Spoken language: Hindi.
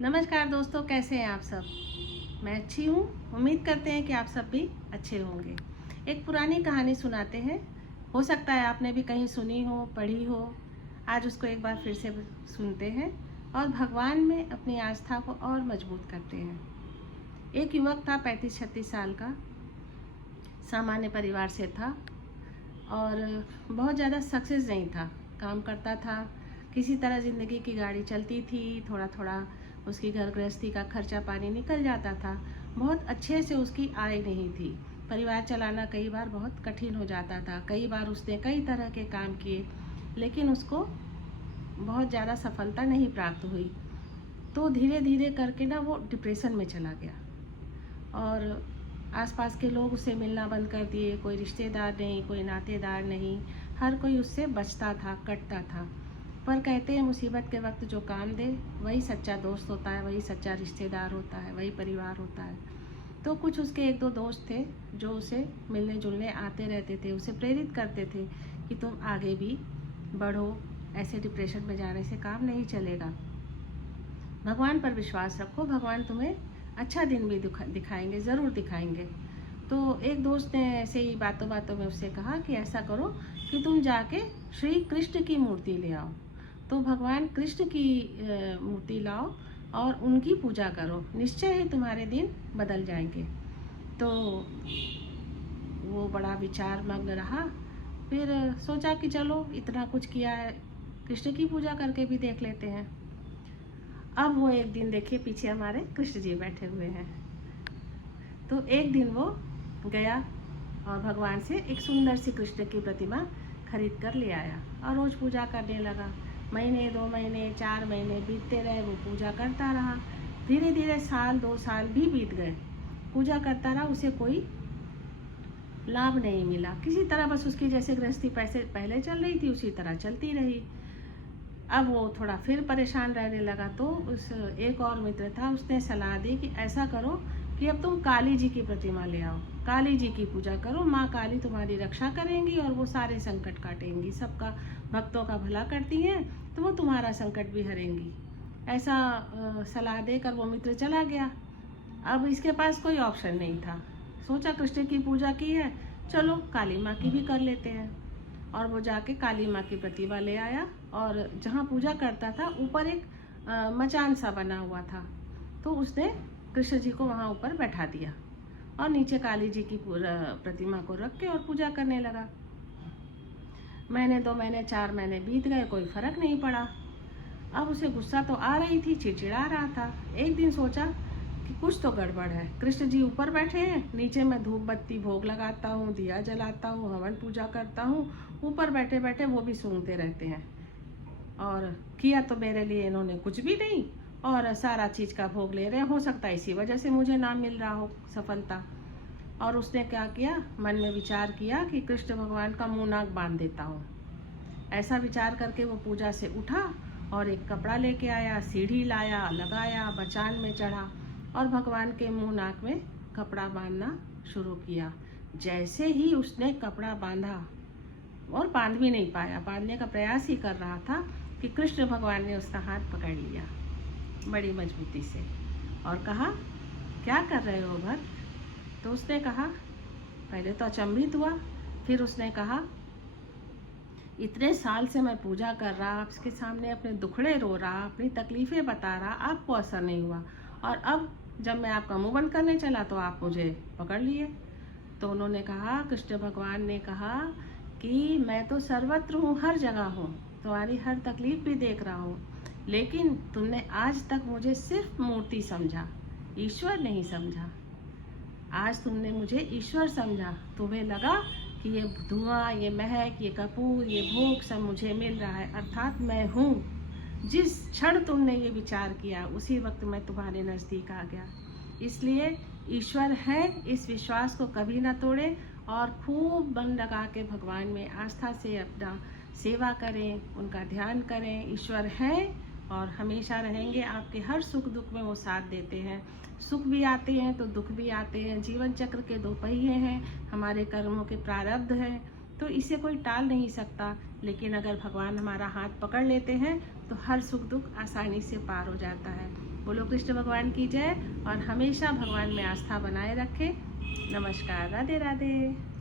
नमस्कार दोस्तों, कैसे हैं आप सब। मैं अच्छी हूँ। उम्मीद करते हैं कि आप सब भी अच्छे होंगे। एक पुरानी कहानी सुनाते हैं। हो सकता है आपने भी कहीं सुनी हो, पढ़ी हो। आज उसको एक बार फिर से सुनते हैं और भगवान में अपनी आस्था को और मजबूत करते हैं। एक युवक था, 35-36 साल का, सामान्य परिवार से था और बहुत ज़्यादा सक्सेस नहीं था। काम करता था, किसी तरह ज़िंदगी की गाड़ी चलती थी, थोड़ा थोड़ा उसकी घर गृहस्थी का खर्चा पानी निकल जाता था। बहुत अच्छे से उसकी आय नहीं थी। परिवार चलाना कई बार बहुत कठिन हो जाता था। कई बार उसने कई तरह के काम किए, लेकिन उसको बहुत ज़्यादा सफलता नहीं प्राप्त हुई। तो धीरे धीरे करके ना वो डिप्रेशन में चला गया और आसपास के लोग उसे मिलना बंद कर दिए। कोई रिश्तेदार नहीं, कोई नातेदार नहीं, हर कोई उससे बचता था, कटता था। पर कहते हैं मुसीबत के वक्त जो काम दे वही सच्चा दोस्त होता है, वही सच्चा रिश्तेदार होता है, वही परिवार होता है। तो कुछ उसके एक दो दोस्त थे जो उसे मिलने जुलने आते रहते थे, उसे प्रेरित करते थे कि तुम आगे भी बढ़ो, ऐसे डिप्रेशन में जाने से काम नहीं चलेगा, भगवान पर विश्वास रखो, भगवान तुम्हें अच्छा दिन भी दिखाएंगे, ज़रूर दिखाएंगे। तो एक दोस्त ने ऐसे ही बातों बातों में उससे कहा कि ऐसा करो कि तुम जाके श्री कृष्ण की मूर्ति ले आओ। तो भगवान कृष्ण की मूर्ति लाओ और उनकी पूजा करो, निश्चय ही तुम्हारे दिन बदल जाएंगे। तो वो बड़ा विचार मग्न रहा। फिर सोचा कि चलो इतना कुछ किया है, कृष्ण की पूजा करके भी देख लेते हैं। अब वो एक दिन देखिए, पीछे हमारे कृष्ण जी बैठे हुए हैं। तो एक दिन वो गया और भगवान से एक सुंदर सी कृष्ण की प्रतिमा खरीद कर ले आया और रोज़ पूजा करने लगा। महीने 2 महीने 4 महीने बीतते रहे, वो पूजा करता रहा। धीरे धीरे साल 2 साल भी बीत गए। पूजा करता रहा, उसे कोई लाभ नहीं मिला। किसी तरह बस उसकी जैसे गृहस्थी पैसे पहले चल रही थी उसी तरह चलती रही। अब वो थोड़ा फिर परेशान रहने लगा। तो उस एक और मित्र था, उसने सलाह दी कि ऐसा करो कि अब तुम काली जी की प्रतिमा ले आओ, काली जी की पूजा करो, माँ काली तुम्हारी रक्षा करेंगी और वो सारे संकट काटेंगी, सबका भक्तों का भला करती हैं, तो वो तुम्हारा संकट भी हरेंगी। ऐसा सलाह देकर वो मित्र चला गया। अब इसके पास कोई ऑप्शन नहीं था। सोचा कृष्ण की पूजा की है, चलो काली माँ की भी कर लेते हैं। और वो जाके काली माँ की प्रतिमा ले आया और जहाँ पूजा करता था ऊपर एक मचान सा बना हुआ था। तो उसने कृष्ण जी को वहाँ ऊपर बैठा दिया और नीचे काली जी की प्रतिमा को रख के और पूजा करने लगा। महीने 2 महीने 4 महीने बीत गए, कोई फर्क नहीं पड़ा। अब उसे गुस्सा तो आ रही थी, चिड़चिड़ा रहा था। एक दिन सोचा कि कुछ तो गड़बड़ है। कृष्ण जी ऊपर बैठे हैं, नीचे मैं धूप बत्ती भोग लगाता हूँ, दिया जलाता हूँ, हवन पूजा करता हूँ, ऊपर बैठे बैठे वो भी सूंघते रहते हैं। और किया तो मेरे लिए इन्होंने कुछ भी नहीं और सारा चीज़ का भोग ले रहे हैं। हो सकता है इसी वजह से मुझे ना मिल रहा हो सफलता। और उसने क्या किया, मन में विचार किया कि कृष्ण भगवान का मुँह नाक बांध देता हूँ। ऐसा विचार करके वो पूजा से उठा और एक कपड़ा लेके आया, सीढ़ी लाया, लगाया, मचान में चढ़ा और भगवान के मुंह नाक में कपड़ा बांधना शुरू किया। जैसे ही उसने कपड़ा बांधा, और बांध भी नहीं पाया, बांधने का प्रयास ही कर रहा था कि कृष्ण भगवान ने उसका हाथ पकड़ लिया बड़ी मजबूती से और कहा, क्या कर रहे हो भक्त। तो उसने कहा, पहले तो अचंभित हुआ, फिर उसने कहा, इतने साल से मैं पूजा कर रहा, आपके सामने अपने दुखड़े रो रहा, अपनी तकलीफ़ें बता रहा, आपको असर नहीं हुआ, और अब जब मैं आपका मुंह बंद करने चला तो आप मुझे पकड़ लिए। तो उन्होंने कहा, कृष्ण भगवान ने कहा कि मैं तो सर्वत्र हूँ, हर जगह हूँ, तुम्हारी हर तकलीफ़ भी देख रहा हूँ, लेकिन तुमने आज तक मुझे सिर्फ मूर्ति समझा, ईश्वर नहीं समझा। आज तुमने मुझे ईश्वर समझा। तुम्हें लगा कि ये धुआं, ये महक, ये कपूर, ये भोग सब मुझे मिल रहा है, अर्थात मैं हूँ। जिस क्षण तुमने ये विचार किया उसी वक्त मैं तुम्हारे नज़दीक आ गया। इसलिए ईश्वर है, इस विश्वास को कभी ना तोड़ें और खूब मन लगा के भगवान में आस्था से अपना सेवा करें, उनका ध्यान करें। ईश्वर है और हमेशा रहेंगे, आपके हर सुख दुख में वो साथ देते हैं। सुख भी आते हैं तो दुख भी आते हैं, जीवन चक्र के 2 पहिए हैं, हमारे कर्मों के प्रारब्ध हैं, तो इसे कोई टाल नहीं सकता। लेकिन अगर भगवान हमारा हाथ पकड़ लेते हैं तो हर सुख दुख आसानी से पार हो जाता है। बोलो कृष्ण भगवान की जय और हमेशा भगवान में आस्था बनाए रखें। नमस्कार, राधे राधे।